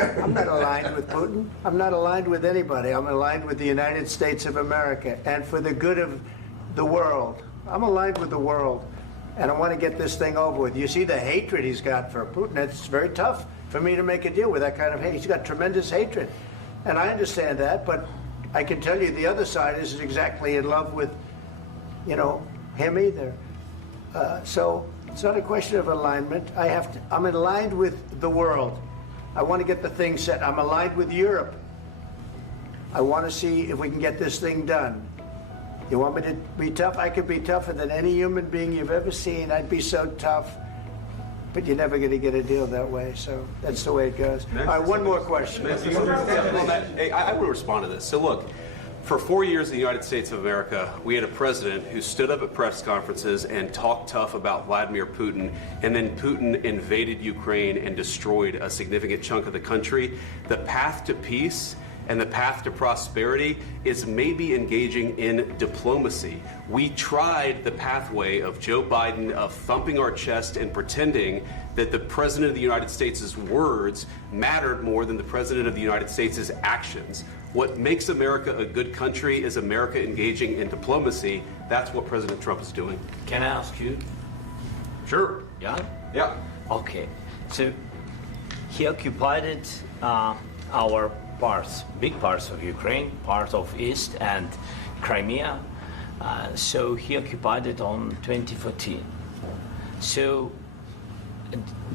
I'm not aligned with Putin. I'm not aligned with anybody. I'm aligned with the United States of America and for the good of the world. I'm aligned with the world, and I want to get this thing over with. You see the hatred he's got for Putin. It's very tough for me to make a deal with that kind of hate. He's got tremendous hatred, and I understand that, but I can tell you the other side isn't exactly in love with, you know, him either. So it's not a question of alignment. I'm aligned with the world. I want to get the thing set. I'm aligned with Europe. I want to see if we can get this thing done. You want me to be tough? I could be tougher than any human being you've ever seen. I'd be so tough. But you're never going to get a deal that way, so that's the way it goes. All right, one more question. I will respond to this. So look, for 4 years in the United States of America, we had a president who stood up at press conferences and talked tough about Vladimir Putin, and then Putin invaded Ukraine and destroyed a significant chunk of the country. The path to peace and the path to prosperity is maybe engaging in diplomacy. We tried the pathway of Joe Biden, of thumping our chest and pretending that the President of the United States' words mattered more than the President of the United States' actions. What makes America a good country is America engaging in diplomacy. That's what President Trump is doing. Can I ask you? Sure. Yeah? Yeah. Okay. So he occupied our parts, big parts of Ukraine, part of East and Crimea. So he occupied it on 2014. So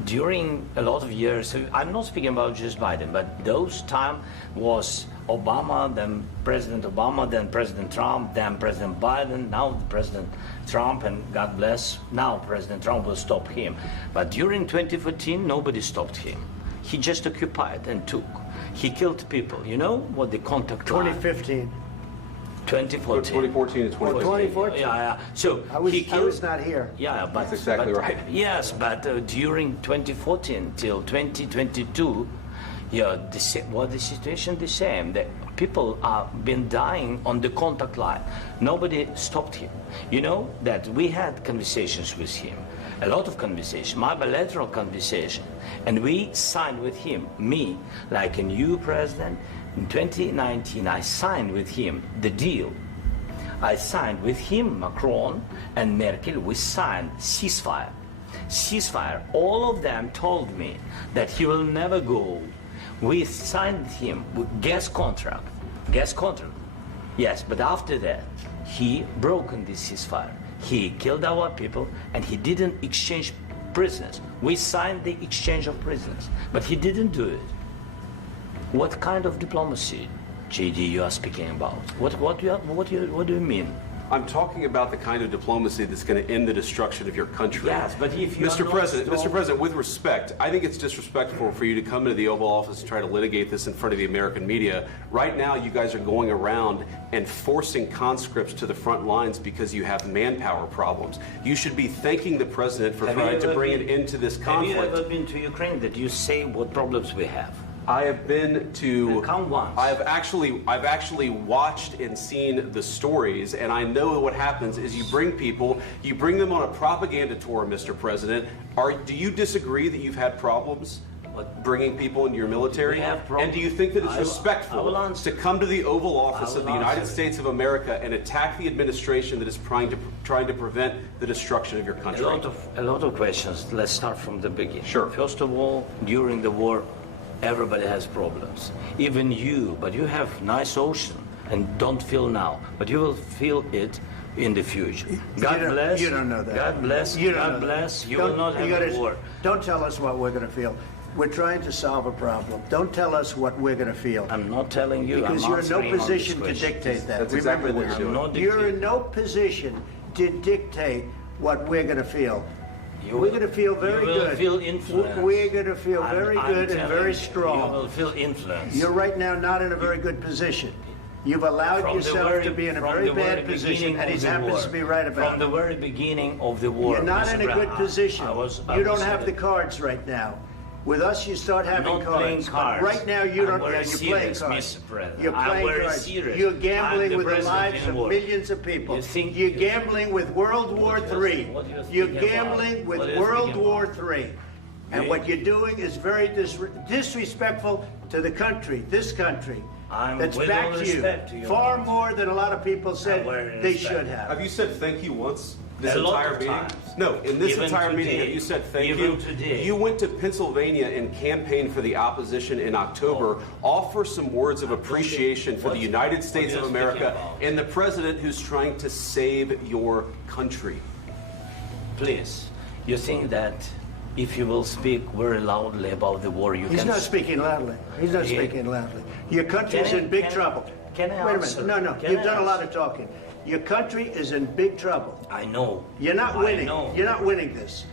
during a lot of years, so I'm not speaking about just Biden, but those time was Obama, then President Obama, then President Trump, then President Biden, now President Trump, and God bless, now President Trump will stop him. But during 2014, nobody stopped him. He just occupied and took. He killed people. You know what the contact line? 2015. 2014. 2014 and 2014. 2014. Yeah. So I was not here. Yeah, but that's exactly right. Yes, but during 2014 till 2022, yeah, the situation the same. The people have been dying on the contact line. Nobody stopped him. You know that we had conversations with him, a lot of conversation, my bilateral conversation, and we signed with him, me, like a new president. In 2019, I signed with him the deal. I signed with him, Macron and Merkel, we signed ceasefire. Ceasefire. All of them told me that he will never go. We signed with him with gas contract. Gas contract. Yes, but after that, he broken this ceasefire. He killed our people and he didn't exchange prisoners. We signed the exchange of prisoners, but he didn't do it. What kind of diplomacy, JD, you are speaking about? What do you mean? I'm talking about the kind of diplomacy that's going to end the destruction of your country. Yes, but if you Mr. President, with respect, I think it's disrespectful for you to come into the Oval Office and try to litigate this in front of the American media. Right now, you guys are going around and forcing conscripts to the front lines because you have manpower problems. You should be thanking the President for trying to bring an end to this conflict. Have you ever been to Ukraine that you say what problems we have? I have been to. Count once. I've actually watched and seen the stories, and I know what happens is you bring them on a propaganda tour, Mr. President. Do you disagree that you've had problems bringing people into your military? And do you think that it's respectful to come to the Oval Office of the United States of America and attack the administration that is trying to prevent the destruction of your country? A lot of questions. Let's start from the beginning. Sure. First of all, during the war, everybody has problems, even you, but you have nice ocean and don't feel now, but you will feel it in the future. God bless. You don't know that. God bless. God bless. You will not have a war. Don't tell us what we're going to feel. We're trying to solve a problem. Don't tell us what we're going to feel. I'm not telling you. Because you're in no position to dictate that. That's exactly what you're doing. You're in no position to dictate what we're going to feel. We're going to feel very good. You will feel influence. We're going to feel very good and very strong. You will feel influence. You're right now not in a very good position. You've allowed yourself to be in a very bad position, and he happens to be right about it. From the very beginning of the war. You're not in a good position. You don't have the cards right now. With us, you start having cards. Right now, you don't. You're playing cards. You're playing cards. You're gambling with the lives of millions of people. You're gambling with World War III. You're gambling with World War III. And what you're doing is very disrespectful to the country, this country. That's with back all to you. respect to you. Far more than a lot of people said very they respect. should have. Have you said thank you once? This A lot entire of meeting? times. No, in this Even entire meeting, today. have you said thank Even you? today. You went to Pennsylvania and campaigned for the opposition in October. Offer some words of appreciation for the United States what of are you speaking America about? and the president who's trying to save your country. Please, you think that if you will speak very loudly about the war, you He's can... not speaking loudly. He's not Yeah. speaking loudly. Your country is Can I- in big can I- trouble. can I Wait a answer? minute. No, Can you've I done a lot answer? of talking. Your country is in big trouble. I know. You're not I winning. know. You're not winning this.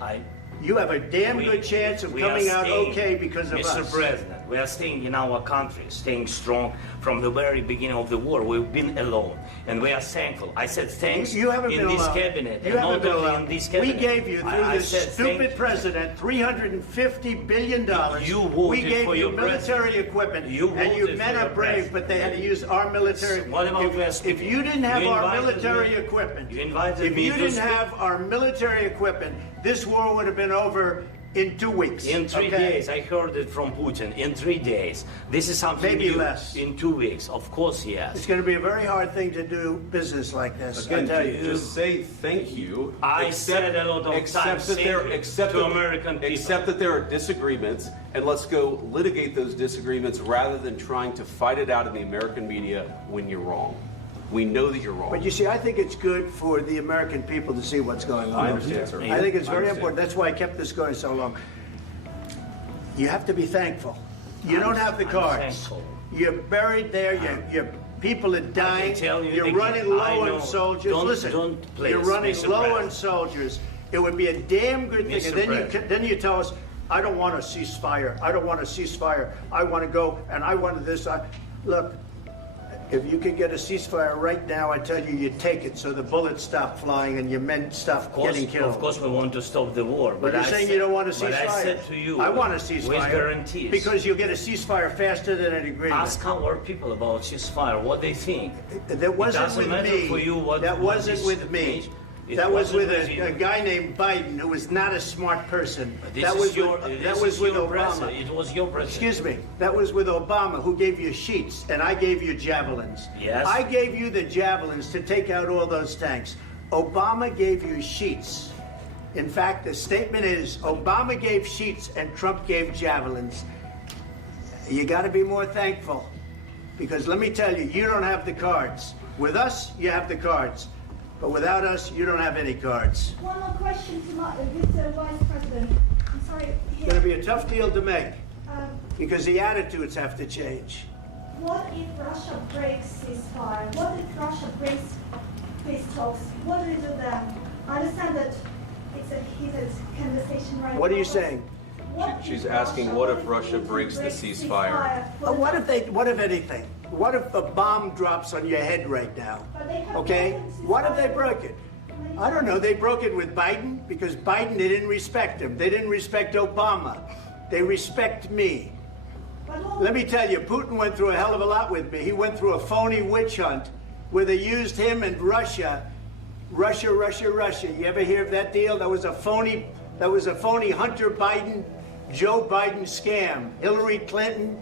You have a damn We- good chance of we are coming out staying, okay because of Mr. us. President, we are staying in our country, staying strong from the very beginning of the war. We've been alone, and we are thankful. I said thanks You haven't in been this allowed. cabinet, You and haven't not been only allowed. in this We cabinet. gave you, through I this said stupid thank- president, $350 billion. You we voted gave for you your military president. equipment, You and you voted men for are your brave, but they had to use our military. What about West If you didn't have You our invited military me- equipment, you invited if me you to didn't speak- have our military equipment, this war would have been over in 2 weeks. In 3 okay? days, I heard it from Putin. In 3 days, this is something Maybe new. less. In 2 weeks, of course, It's yes. going to be a very hard thing to do business like this. I Again, tell you. just say thank you. I said a lot of accept times that thank there, you accept to that- American people. Accept that there are disagreements, and let's go litigate those disagreements rather than trying to fight it out in the American media when you're wrong. We know that you're wrong. But you see, I think it's good for the American people to see what's going on. I understand, sir. I think it's I very understand. important. That's why I kept this going so long. You have to be thankful. You don't have the I'm cards. thankful. You're buried there. Your people are dying. tell you You're again, running low I know. on soldiers. Don't- Listen, don't please, you're running Mr. low on President. soldiers. It would be a damn good thing. Mr. And then President. then you tell us, I don't want a ceasefire. I don't want a ceasefire. I want to go and I want this. Look, if you could get a ceasefire right now, I tell you, you'd take it so the bullets stop flying and your men stop getting killed. Of course, we want to stop the war. But you're saying you don't want a ceasefire. But I said to you, I want a with ceasefire. guarantees. Because you'll get a ceasefire faster than an agreement. Ask our people about ceasefire, what they think. That wasn't doesn't with matter me. for you what- that what wasn't is- with me. It That was wasn't with with you. a guy named Biden who was not a smart person. This That is was your, with, this that was is with your Obama. president. It was your president. Excuse me. That was with Obama, who gave you sheets, and I gave you javelins. Yes. I gave you the javelins to take out all those tanks. Obama gave you sheets. In fact, the statement is Obama gave sheets and Trump gave javelins. You got to be more thankful, because let me tell you, you don't have the cards. With us, you have the cards. But without us, you don't have any cards. One more question to Mr. Vice President. I'm sorry. It's going to be a tough deal to make, Um, because the attitudes have to change. what if Russia breaks ceasefire? What if Russia breaks peace talks? What do we do then? I understand that it's a heated conversation right now. What are you but saying? what She's if asking, what if Russia Putin breaks the breaks ceasefire? What if anything? What if a bomb drops on your head right now? But they have Okay? broken What if they ceasefire. broke it? I don't know. They broke it with Biden because Biden, they didn't respect him. They didn't respect Obama. They respect me. But what- Let me tell you, Putin went through a hell of a lot with me. He went through a phony witch hunt where they used him and Russia. Russia. You ever hear of that deal? That was a phony Hunter Biden, Joe Biden scam. Hillary Clinton,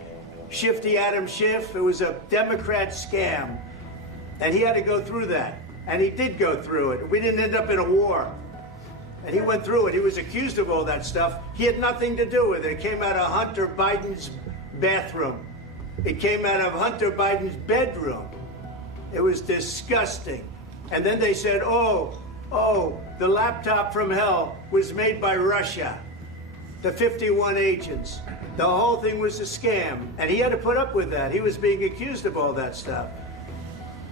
Shifty Adam Schiff. It was a Democrat scam. And he had to go through that. And he did go through it. We didn't end up in a war. And he went through it. He was accused of all that stuff. He had nothing to do with it. It came out of Hunter Biden's bathroom. It came out of Hunter Biden's bedroom. It was disgusting. And then they said, oh, the laptop from hell was made by Russia. The 51 agents. The whole thing was a scam. And he had to put up with that. He was being accused of all that stuff.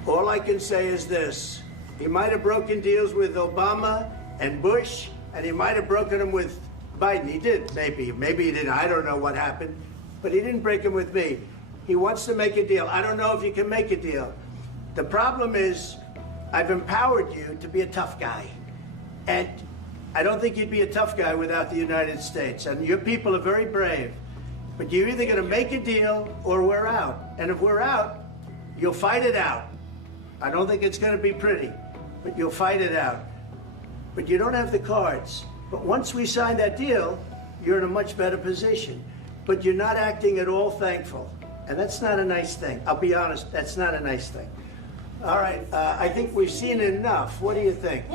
All I can say is this. He might have broken deals with Obama and Bush, and he might have broken them with Biden. He did, maybe. Maybe he didn't. I don't know what happened. But he didn't break them with me. He wants to make a deal. I don't know if you can make a deal. The problem is, I've empowered you to be a tough guy. And I don't think you'd be a tough guy without the United States. And your people are very brave. But you're either going to make a deal or we're out. And if we're out, you'll fight it out. I don't think it's going to be pretty, but you'll fight it out. But you don't have the cards. But once we sign that deal, you're in a much better position. But you're not acting at all thankful. And that's not a nice thing. I'll be honest, that's not a nice thing. All right, I think we've seen enough. What do you think?